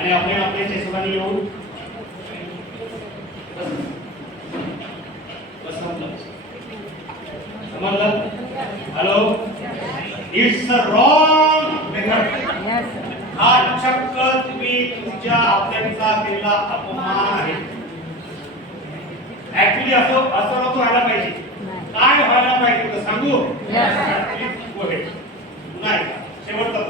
आणि आपल्या हिशोबाने येऊन समजलं? Hello, it's a wrong method. हा चक्क तुम्ही तुमच्या आपल्याचा केलेला अपमान आहे. ऍक्च्युली असं नको व्हायला पाहिजे. काय व्हायला पाहिजे तर सांगू? नाही, शेवटचा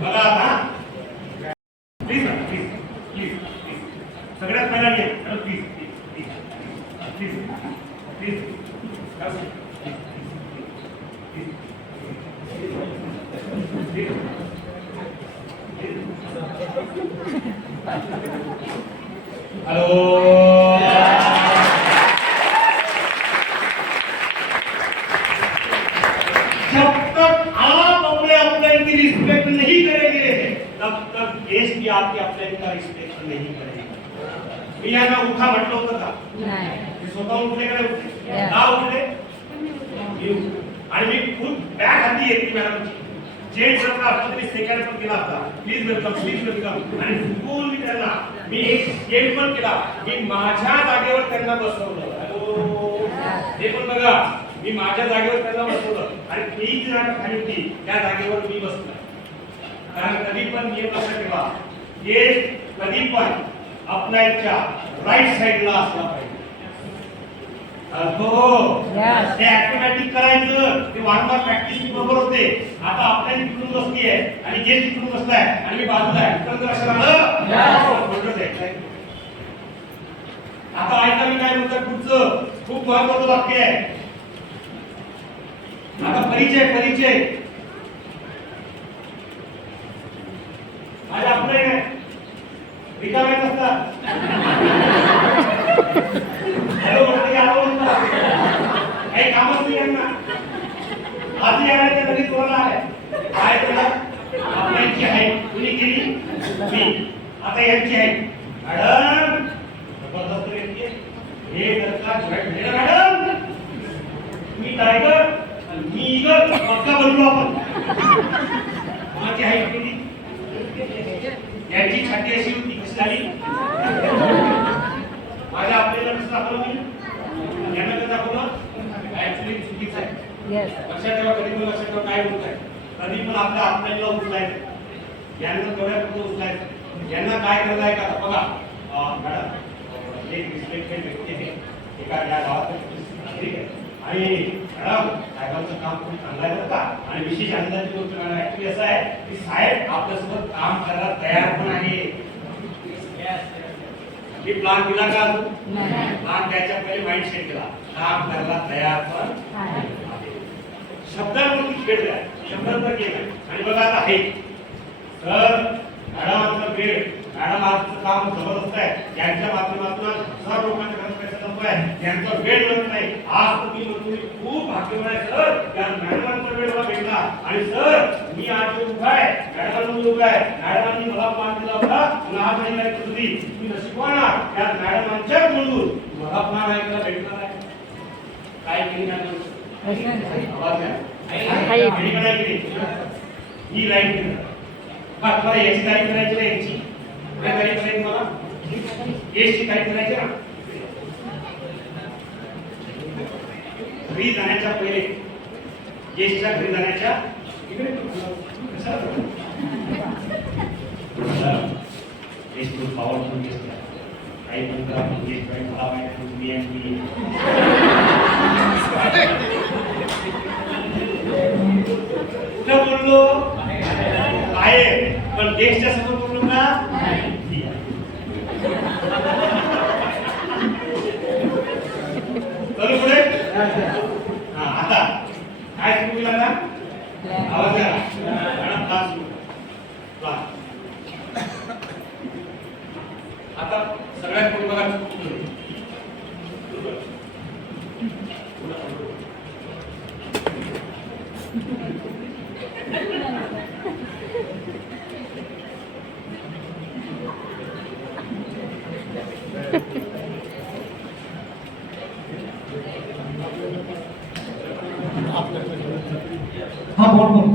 बघा, आता प्लीज प्लीज प्लीज प्लीज सगळ्यात पहिला घे. Please please please please hello, जब तक आप अपने अपलाइन की रिस्पेक्ट नहीं करेंगे तब तक देश भी आपके अपलाइन का रिस्पेक्ट नहीं करेगा. मी यांना उठा म्हटलं होतं का? नाही. स्वतः उठले का उठले? आणि मी खूप बॅग हाती येते मॅडमची. जेंट्स जर असतो तरी सेकंड पण केला असता. Please welcome. आणि फुल मी त्यांना मी एक गेम पण केला. मी माझ्या जागेवर त्यांना बसवलं. हे पण बघा, मी माझ्या जागेवर त्यांना बसवलं आणि मी जी जागा खाली होती त्या जागेवर मी बसलो. कारण कधी पण नियम लक्षात ठेवा, हे कधी पण आपल्या राईट साइडला असला पाहिजे. हो, ते ऑटोमॅटिक करायचं. ते वारंवार प्रॅक्टिस बरोबर होते. आता आपल्या तिकडून बसली आहे आणि जे तिकडून बसलाय आणि मी बाजूला आहे, तर लक्षात आलं. आता ऐका मी काय म्हणतो. पुढचं खूप महत्वाचं वाक्य आहे. आता परिचय माझ्या आपले रिकामे असतात. काही कामच नाही यांना. आधी आले तर लगेच बोला आले काय तुला आपल्याची आहे. कुणी केली? मी. आता यांची आहे. मॅडम जबरदस्त व्यक्ती आहे. हे जर का जॉईंट झालं मॅडम, मी टायगर मी इगर पक्का बनलो आपण. कोणाची आहे केली? यांची छाती अशी होती. कशी झाली? माझ्या आपल्याला कसं दाखवलं मी? यांना कसं दाखवलं? ऍक्च्युली चुकीचं आहे. लक्षात ठेवा, कधी पण लक्षात ठेवा काय होत आहे. कधी पण आपल्या आपल्याला उचलायचं, यांना तेवढ्या पुढे उचलायचं. यांना काय करायला आहे का? बघा मॅडम, एक रिस्पेक्टेड व्यक्ती आहे एका या गावात, ठीक आहे. आणि मॅडम साहेबांचं काम खूप चांगलं आहे बरं का. आणि विशेष आनंदाची गोष्ट मॅडम ऍक्च्युली असं आहे की साहेब आपल्यासोबत काम करायला तयार पण आहे. मी प्लान दिला का? प्लान द्यायच्या पहिले माइंड सेट केला, काम करायला तयार पण आहे. शब्दांवरती खेळ द्या, शब्दांवर केलं. आणि बघा आता आहे तर मॅडमांचा वेळ, मॅडम आजचं काम जबरदस्त आहे. यांच्या माध्यमातून सर्व लोकांच्या घरात पैसा जमतो आहे. यांचा वेळ मिळत नाही. आज तुम्ही खूप भाग्यवान आहे सर, कारण मॅडमांचा वेळ मला भेटला. आणि सर मी आज उभा आहे, मॅडमांनी उभा आहे. मॅडमांनी मला प्लान दिला होता, पुन्हा आज नाही ऐकत होती. मी नशिबवान त्या मॅडमांच्या बोलून मला प्लान ऐकायला भेटणार आहे. काय केली मॅडम? आवाज द्या. ही लाईन केली. मला याची तारीख करायची ना, याची काय तारीख करायची? मला याची तारीख करायची ना. घरी जाण्याच्या पहिले, येशच्या घरी जाण्याच्या येश खूप पॉवरफुल गेस्ट आहे. काही पण करा, गेस्ट आहे मला माहिती तुम्ही आणि कुठं बोललो आहे, पण गेस्टच्या समोर बोललो का? चलो पुढे. आता काय सुरू केला ना? आवाज द्या मॅडम. क्लास क्लास आता सगळ्यात पुढे बघा. हा बोल बोल.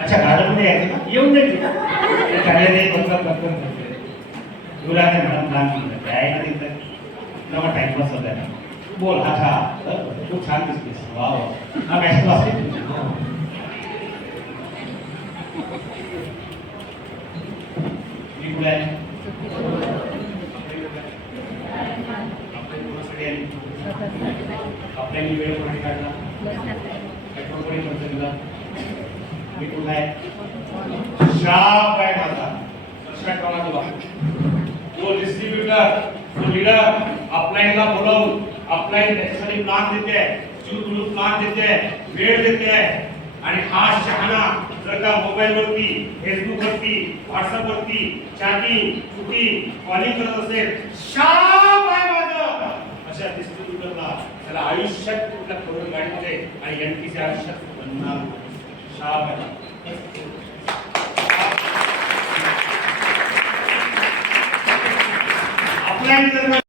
अच्छा गार्डन मध्ये यायचं का? येऊन जायचं का? ते कार्यालय बघतात तुला काय मॅडम प्लॅन केलं काय ना तिथं नवा टाइमपास होता ना. बोल हा खा खूप छान दिसतेस. वा वा हा मॅच असेल. मी कुठे आहे? आपल्या वेळ कोणी काढला? पेट्रोल कोणी खर्च केला? मी कुठे आहे? शाप आहे माझा. लक्षात ठेवा तुला. जो डिस्ट्रीब्युटर, जो लीडर अपलाईनला बोलावून अपलाईन त्याच्यासाठी प्लान देते आहे, चूल प्लान देते आहे, वेळ देते आहे आणि हा शहाणा जर का मोबाईल वरती, फेसबुक वरती, व्हॉट्सअप वरती चॅटिंग, शूटिंग, कॉलिंग करत असेल, शाप आहे माझं. अशा डिस्ट्रीब्युटरला त्याला आयुष्यात कुठल्या करोड गाडीमध्ये आणि एमपीच्या आयुष्यात बनणार शाप आहे. अपलाईन